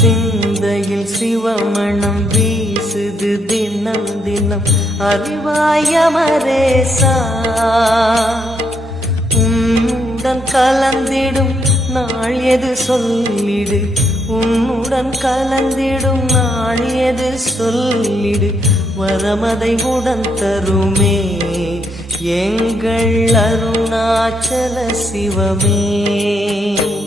சிந்தையில் சிவமணம் வீசுது தினம் தினம் அறிவாயமரேசா உன்னுடன் கலந்திடும் நாள் எது சொல்லிடு உன்னுடன் கலந்திடும் நாள் எது சொல்லிடு வரமதை உடன் தருமே எங்கள் அருணாச்சல சிவமே.